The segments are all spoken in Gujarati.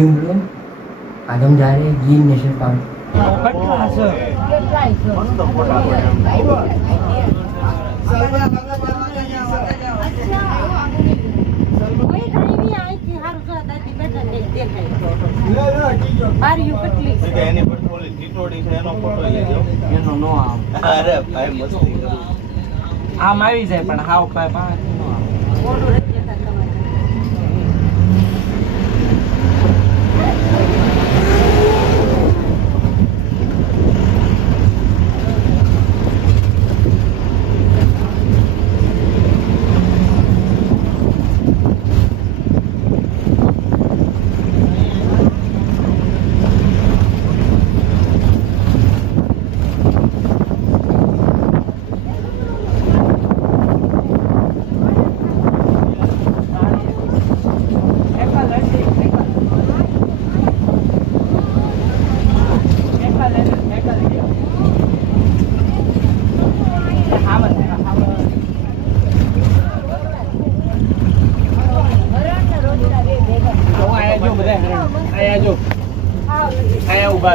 લીમડો આદમ જારે ગીર નેશનલ પાર્ક કેટલા છે મસ્ત ફોટા આમ આવી જાય પણ હાવ પાય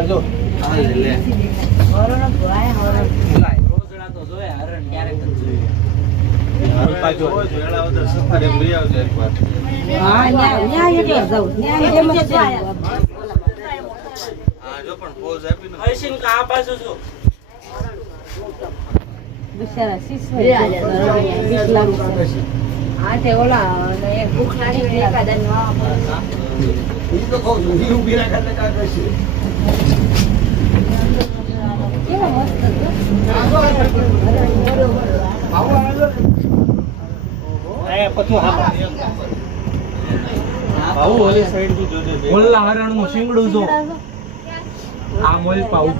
જો હરણ નું શીંગડું જો આ મોલ પાવું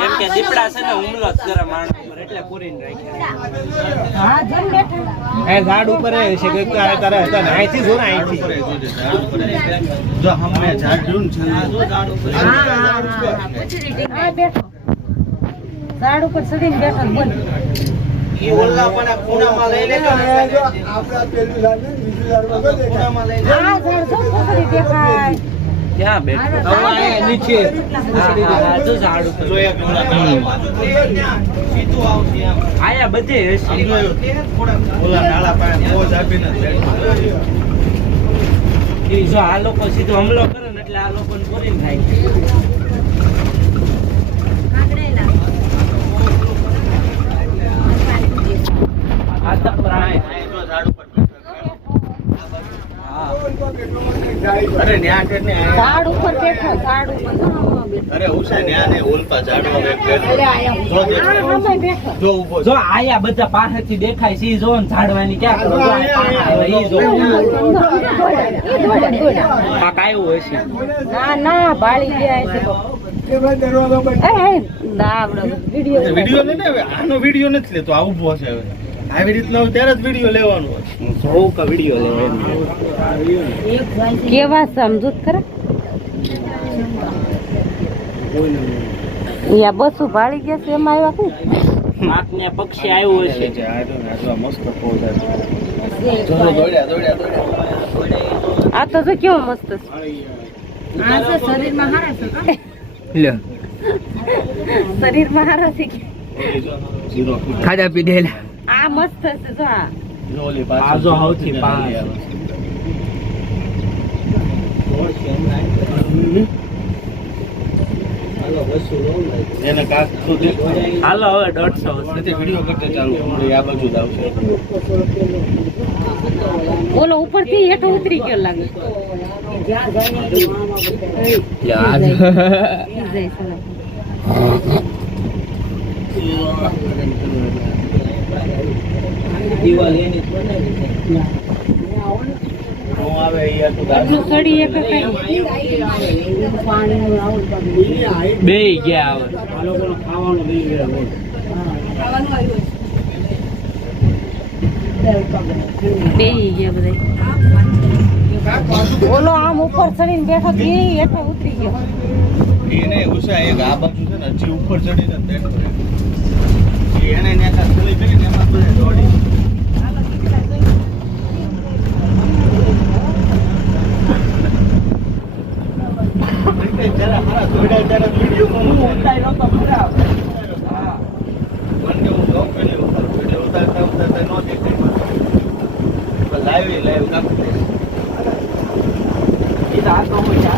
કેમ કે દીપડા છે ને હુમલો જ કરે માણસ ઉપર એટલે પૂરીને રાખ્યા ઝાડ ઉપર છે કે તારે હતા ને અહીંથી જો ને અહીંથી જો હમને ઝાડ જોન છે ઝાડ ઉપર ઝાડ ઉપર ચડીને બેઠો બોલ ઈ ઓલ્લા પણ ખૂણામાં લઈ લેજો આપડા પેલું ઝાડ ને બીજું ઝાડ ખૂણામાં લઈ લે આ ઝાડ જો પકડી દેખાય ક્યાં બેઠો અહીંયા નીચે હા જો ઝાડ ઉપર જો એક સીધું આવશે આયા બધે હશે ઓલા નાળા પાસે પોઝ આપીને ઈ જો આ લોકો સીધો હુમલો કરે ને એટલે આ લોકોને પૂરીને થાય આ તો પ્રાય જો ઝાડ ઉપર અરે ન્યા કે ને ઝાડ ઉપર બેઠો ઝાડ ઉપર અરે ઉષા ન્યા ને ઓલપા ઝાડમાં બેઠો જો ઊભો જો આયા બધા પાસેથી દેખાય છે જો ને ઝાડવાની ક્યાં કરો ઈ જો આ કાયું હોય છે ના ના બાળી ગયા છે કે ભાઈ દરવાજો બંધ એ દાવડો વિડિયો ને આનો વિડિયો નથી લેતો આ ઊભો છે હવે આવી રીતના ત્યારે જ વિડિયો લેવાનો હોય સૌ કા વિડિયો લેવાનો કેવા સમજૂત કરે યા બસુ ભાળી ગયા છે એમાં આવ્યા કઈ આંખને પક્ષી આવ્યો હશે જે આ મસ્ત પોઝ જો દોડ્યા આ તો જો કેવો મસ્ત છે આ તો શરીરમાં હારા છે લે શરીરમાં હારા છે ખાધા પીધેલા આ મસ્ત છે જો આ જો સૌથી પાસ એને કાક સુધી હાલો હવે 150 નથી વિડિયો કરતે ચાલુ આ બાજુ જ આવશે બોલો ઉપરથી હેઠો ઉતરી ગયો લાગે યાદ દિવાળી એની બનાવી હું આવે યાર તો આટલું સડી એક કઈ બે ગયા આવે આ લોકોનો ખાવાનું બે ગયા ખાવાનું આવ્યું બેહી ગયા બધા. ઓલો આમ ઉપર ચડીને બેઠો કે હેઠે ઉતરી ગયો. એને ઉષા એક આ બાજુ છે ને હજી ઉપર ચડીને બેઠો છે. એને નેકા ખુલી કરીને એમાં બધા દોડી જરા મારા દોડ્યા ત્યારે વિડીયો હું ઉતાર્યો તો ખરાબ. હા મને હું બ્લોક કર્યો વિડીયો ઉતારતા ઉતારતા નો દેખાય લાઈવ નાખું એ તો આ તો હોય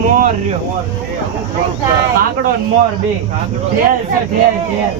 મોર રહ્યો કાગડો ને મોર બે ઢેલ છે ઢેલ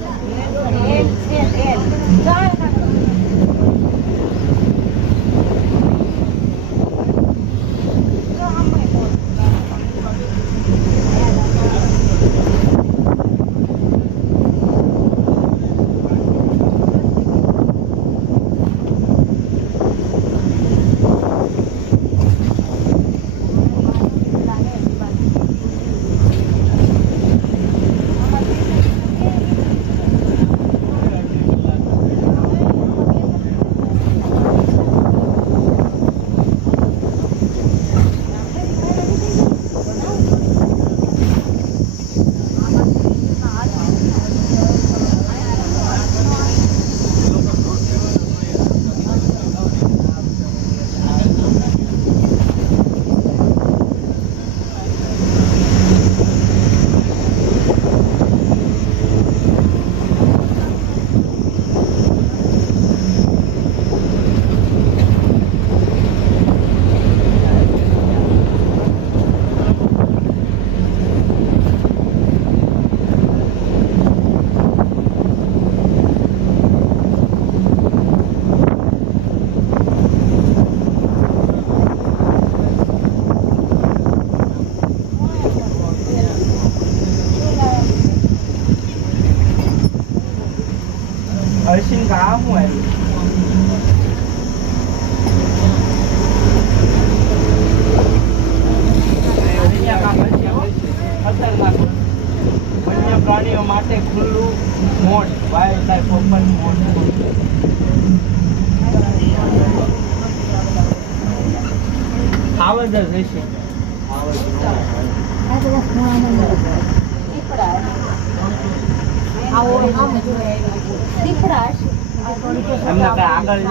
હર્ષિન કા હું આવ્યું વન્ય પ્રાણીઓ માટે ખુલ્લું mode wildlife open mode આવજ જ હશે એમને કઈ આગળ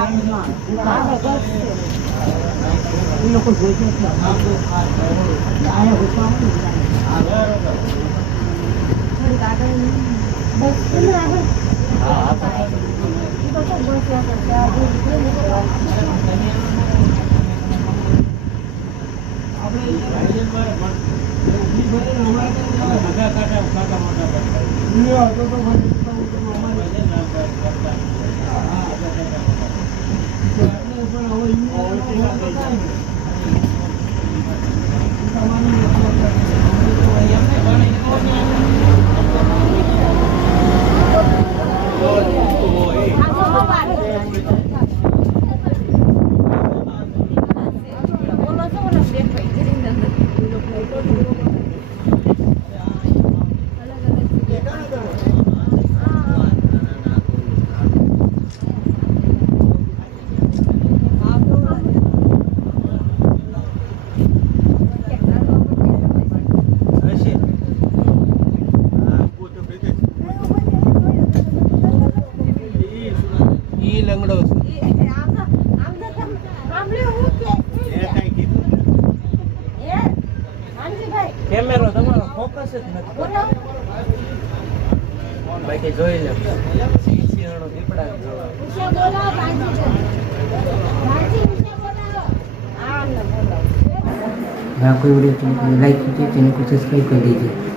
કેમેરો તમારો ફોકસ જ નથી બાકી જોઈ લે સીસીનો દીપડા જોવા अगर आपको वीडियो अच्छी लगी तो लाइक कीजिए, चैनल को सब्सक्राइब कर दीजिए।